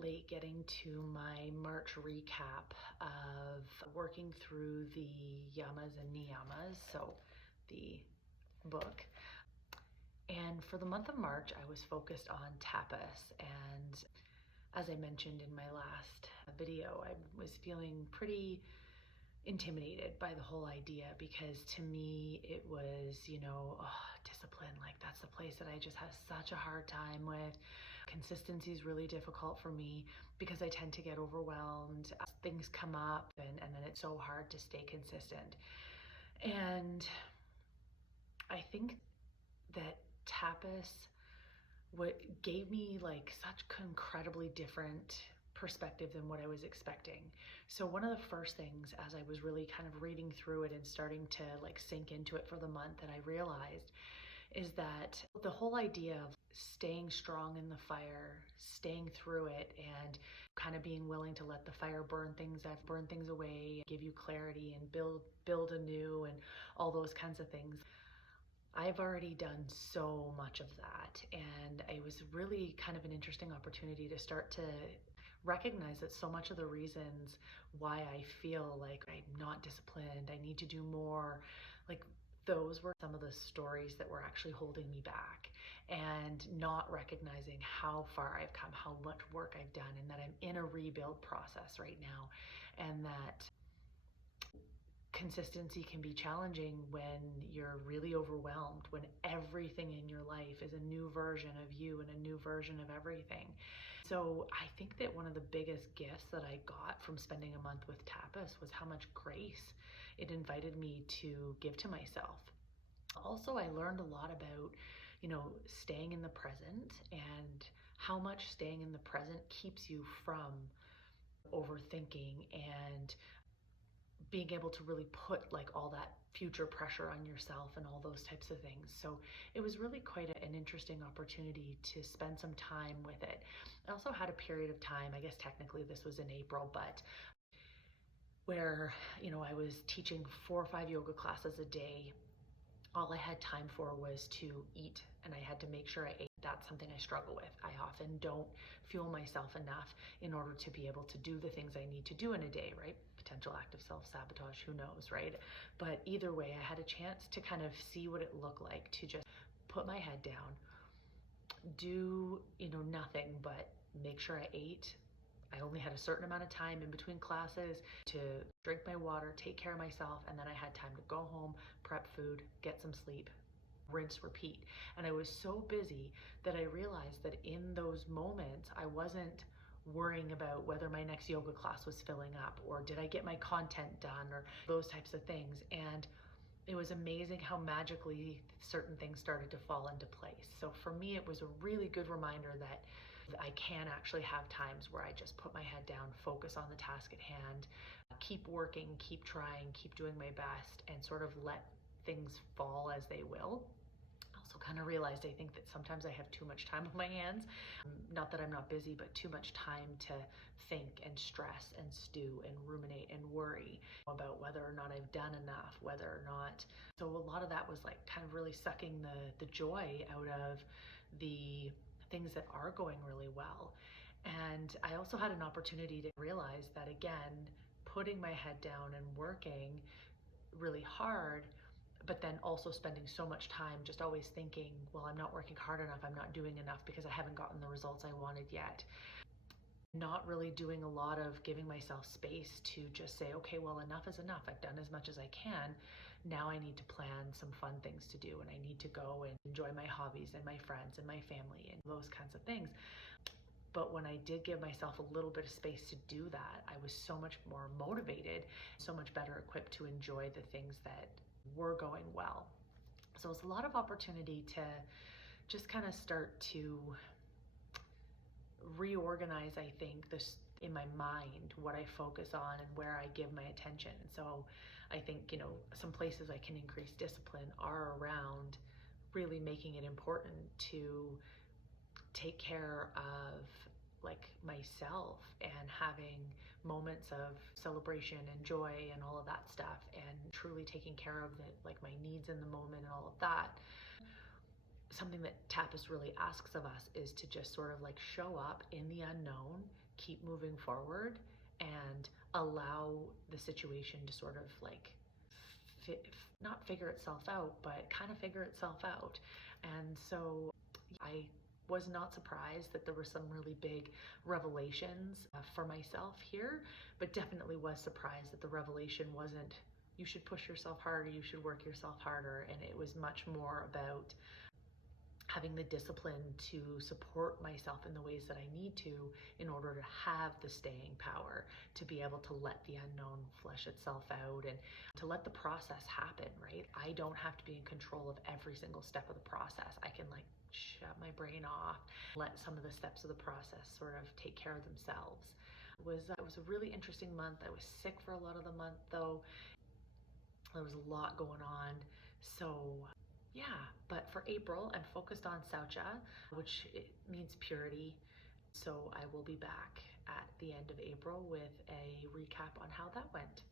late getting to my March recap of working through the Yamas Niyamas, so the book. And for the month of March, I was focused on tapas. And as I mentioned in my last video, I was feeling pretty intimidated by the whole idea because to me it was, discipline. Like that's the place that I just have such a hard time with. Consistency is really difficult for me because I tend to get overwhelmed. Things come up and then it's so hard to stay consistent. And I think that tapas what gave me like such incredibly different perspective than what I was expecting. So one of the first things as I was really kind of reading through it and starting to like sink into it for the month that I realized is that the whole idea of staying strong in the fire, staying through it, and kind of being willing to let the fire burn things away, give you clarity and build anew and all those kinds of things. I've already done so much of that, and it was really kind of an interesting opportunity to start to recognize that so much of the reasons why I feel like I'm not disciplined, I need to do more, like those were some of the stories that were actually holding me back, and not recognizing how far I've come, how much work I've done, and that I'm in a rebuild process right now, and that consistency can be challenging when you're really overwhelmed, when everything in your life is a new version of you and a new version of everything. So I think that one of the biggest gifts that I got from spending a month with Tapas was how much grace it invited me to give to myself. Also, I learned a lot about, staying in the present and how much staying in the present keeps you from overthinking and being able to really put like all that future pressure on yourself and all those types of things. So it was really quite an interesting opportunity to spend some time with it. I also had a period of time, I guess technically this was in April, but where, I was teaching 4 or 5 yoga classes a day. All I had time for was to eat, and I had to make sure I ate. That's something I struggle with. I often don't fuel myself enough in order to be able to do the things I need to do in a day, right? Potential act of self-sabotage, who knows, right? But either way, I had a chance to kind of see what it looked like to just put my head down, do, nothing but make sure I ate. I only had a certain amount of time in between classes to drink my water, take care of myself, and then I had time to go home, prep food, get some sleep, rinse, repeat. And I was so busy that I realized that in those moments, I wasn't worrying about whether my next yoga class was filling up or did I get my content done or those types of things. And it was amazing how magically certain things started to fall into place. So for me, it was a really good reminder that I can actually have times where I just put my head down, focus on the task at hand, keep working, keep trying, keep doing my best, and sort of let things fall as they will. Also kind of realized I think that sometimes I have too much time on my hands. Not that I'm not busy, but too much time to think and stress and stew and ruminate and worry about whether or not I've done enough, whether or not. So a lot of that was like kind of really sucking the joy out of the things that are going really well. And I also had an opportunity to realize that again, putting my head down and working really hard, but then also spending so much time just always thinking, well, I'm not working hard enough, I'm not doing enough because I haven't gotten the results I wanted yet. Not really doing a lot of giving myself space to just say, okay, well, enough is enough. I've done as much as I can. Now I need to plan some fun things to do, and I need to go and enjoy my hobbies and my friends and my family and those kinds of things. But when I did give myself a little bit of space to do that, I was so much more motivated, so much better equipped to enjoy the things that were going well. So it's a lot of opportunity to just kind of start to reorganize, I think, this in my mind, what I focus on and where I give my attention. So I think, some places I can increase discipline are around really making it important to take care of like myself and having moments of celebration and joy and all of that stuff, and truly taking care of like my needs in the moment and all of that. Something that Tapas really asks of us is to just sort of like show up in the unknown, keep moving forward and allow the situation to sort of like not figure itself out, but kind of figure itself out. And so I was not surprised that there were some really big revelations for myself here, but definitely was surprised that the revelation wasn't, you should push yourself harder, you should work yourself harder. And it was much more about having the discipline to support myself in the ways that I need to in order to have the staying power, to be able to let the unknown flesh itself out and to let the process happen, right? I don't have to be in control of every single step of the process. I can like shut my brain off, let some of the steps of the process sort of take care of themselves. It was a really interesting month. I was sick for a lot of the month though. There was a lot going on. So yeah, but for April, I'm focused on Saucha, which it means purity. So I will be back at the end of April with a recap on how that went.